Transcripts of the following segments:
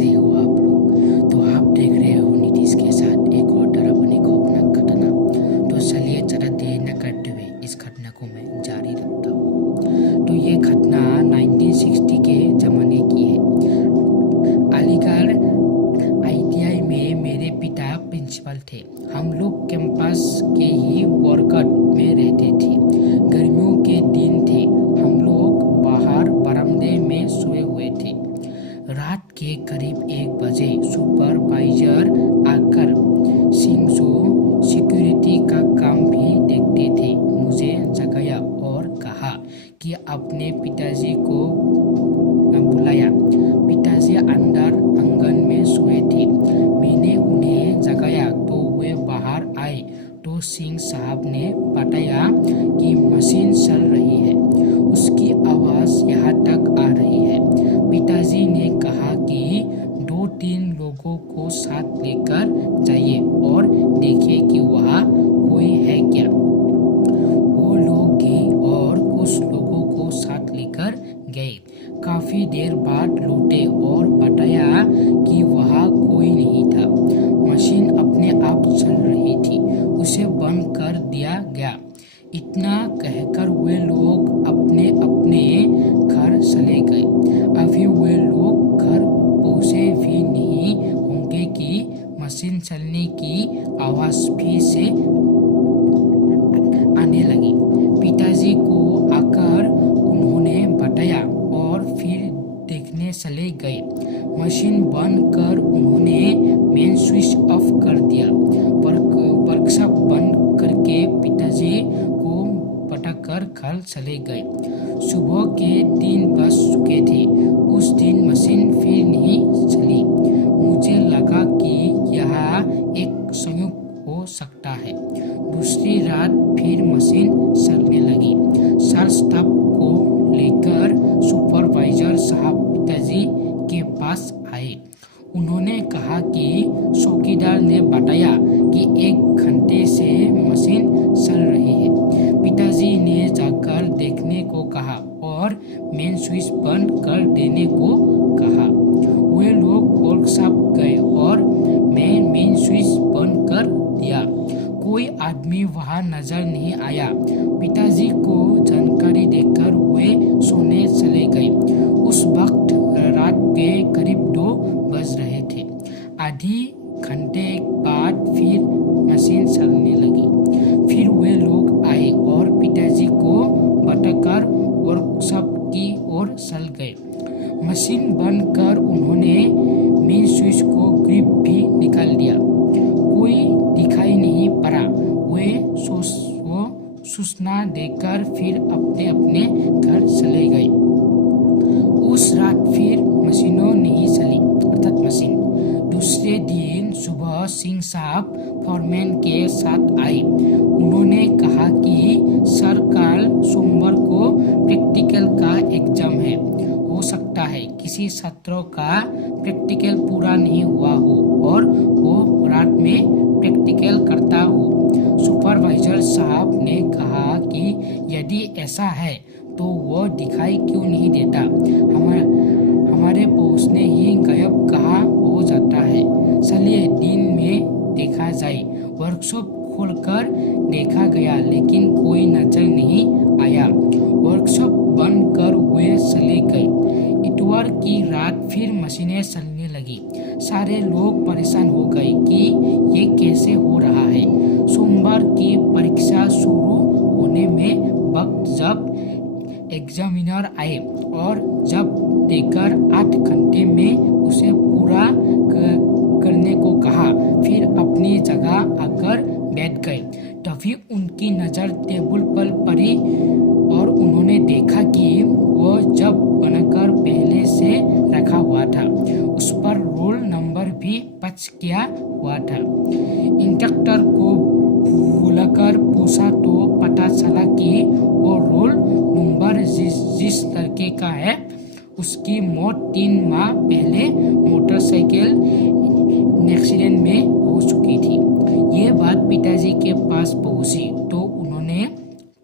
कैसे हो आप लोग। तो आप देख रहे हो नीतीश के साथ एक और डरावनी खौफनाक घटना। तो चलिए ज़्यादा देर न करते हुए इस घटना को मैं जारी रखता हूँ। तो ये घटना 1960 के ज़माने की है। अलीगढ़ ITI में मेरे पिता प्रिंसिपल थे। हम लोग कैंपस के ही वर्कट में रहते थे। गर्मियों के दिन थे। हम लोग बाहर बरामदे में सोए हुए थे। रात के करीब 1 बजे सुपरवाइजर आकर सिक्योरिटी का काम भी देखते थे मुझे जगाया और कहा कि अपने पिताजी को बुलाया। पिताजी अंदर आंगन में सोए थे। मैंने उन्हें जगाया तो वे बाहर आए तो सिंह साहब ने बताया कि मशीन चल रही है। उसकी आवाज़ यहाँ तक आ रही है। पिताजी ने कहा कि 2-3 लोगों को साथ लेकर जाइए और देखिए कि वहाँ कोई है क्या। वो लोग गए और कुछ लोगों को साथ लेकर गए। काफ़ी देर बाद लौटे और बताया कि वहाँ कोई नहीं था। मशीन अपने आप चल रही थी। उसे बंद कर दिया गया। इतना कहकर वे लोग अपने अपने घर चले गए। अभी वे लोग घर पहुँचे भी नहीं होंगे कि मशीन चलने की आवाज़ फिर से आने लगी। पिताजी को आकर उन्होंने बताया और फिर देखने चले गए। मशीन बंद कर उन्होंने मेन स्विच ऑफ कर दिया। वर्कशॉप बंद करके पिताजी को पटाकर घर चले गए। सुबह के 3 बज चुके थे। उस दिन मशीन फिर नहीं चली। मुझे लगा कि यह एक संयोग हो सकता है। दूसरी रात फिर मशीन चलने लगी। सर स्टाफ को लेकर सुपरवाइजर साहब पिताजी के पास आए। उन्होंने कहा कि चौकीदार ने बताया कि 1 घंटे से मशीन चल रही है। पिताजी ने जाकर देखने को कहा और मेन स्विच बंद कर देने को कहा। वे लोग वर्कशॉप गए और मैं मेन स्विच बंद कर दिया। कोई आदमी वहां नजर नहीं आया। पिताजी को जानकारी देकर वे सोने चले गए। उस वक्त रात के करीब 2 बज रहे थे। आधी घंटे बाद फिर मशीन चलने लगी। फिर वे लोग आए और पिताजी को बताकर वर्कशॉप की ओर चल गए। मशीन बंद कर उन्होंने मेन स्विच को ग्रिप भी निकाल दिया। कोई दिखाई नहीं पड़ा। वे सूचना देकर फिर अपने अपने घर चले गए। उस रात फिर मशीनों नहीं चली, अर्थात मशीन। दूसरे दिन सुबह सिंह साहब फॉरमैन के साथ आए। उन्होंने कहा कि सर कल सोमवार को प्रैक्टिकल का एग्जाम है। हो सकता है किसी छात्रों का प्रैक्टिकल पूरा नहीं हुआ हो और वो रात में प्रैक्टिकल करता हो। सुपरवाइजर साहब ने कहा कि यदि ऐसा है तो वो दिखाई क्यों नहीं देता। हमारे पहुंचने ही गायब कहाँ हो जाता है। चलिए दिन में देखा जाए। वर्कशॉप खोलकर देखा गया लेकिन कोई नजर नहीं आया। वर्कशॉप बंद कर वे चले गए। इतवार की रात फिर मशीनें चलने लगी। सारे लोग परेशान हो गए कि ये कैसे हो रहा है। सोमवार की परीक्षा शुरू होने में वक्त जब एग्जामिनर आए और जब देकर 8 घंटे में उसे पूरा करने को कहा, फिर अपनी जगह आकर बैठ गए। तभी उनकी नज़र टेबल पर पड़ी और उन्होंने देखा कि वो जब बनाकर पहले से रखा हुआ था। उस पर रोल नंबर भी पच गया हुआ था। इंस्ट्रक्टर को बुलाकर पूछा तो पता चला कि वो रोल नंबर जिस लड़के का है उसकी मौत 3 माह पहले मोटरसाइकिल एक्सीडेंट में हो चुकी थी। ये बात पिताजी के पास पहुंची तो उन्होंने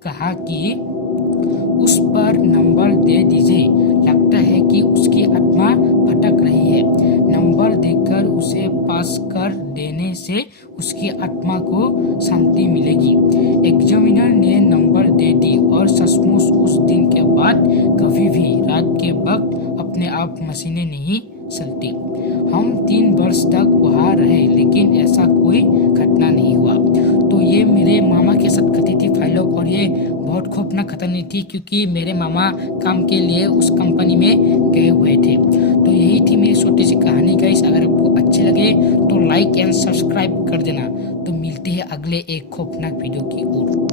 कहा कि उस पर नंबर दे दीजिए। लगता है कि उसकी आत्मा भटक रही है। नंबर से उसकी आत्मा को शांति मिलेगी। एग्जामिनर ने नंबर दे दी और सचमुच उस दिन के बाद कभी भी रात के वक्त अपने आप मशीनें नहीं चलती। हम 3 वर्ष तक वहाँ रहे लेकिन ऐसा कोई घटना नहीं हुआ। तो ये मेरे मामा के साथ घटी थी फाइलों, और ये बहुत खौफनाक घटना थी क्योंकि मेरे मामा काम के लिए उस कंपनी में गए हुए थे। तो यही थी मेरी छोटी सी कहानी गाइस। अगर आपको अच्छी लगे तो लाइक एंड सब्सक्राइब कर देना। तो मिलते हैं अगले एक खौफनाक वीडियो की ओर।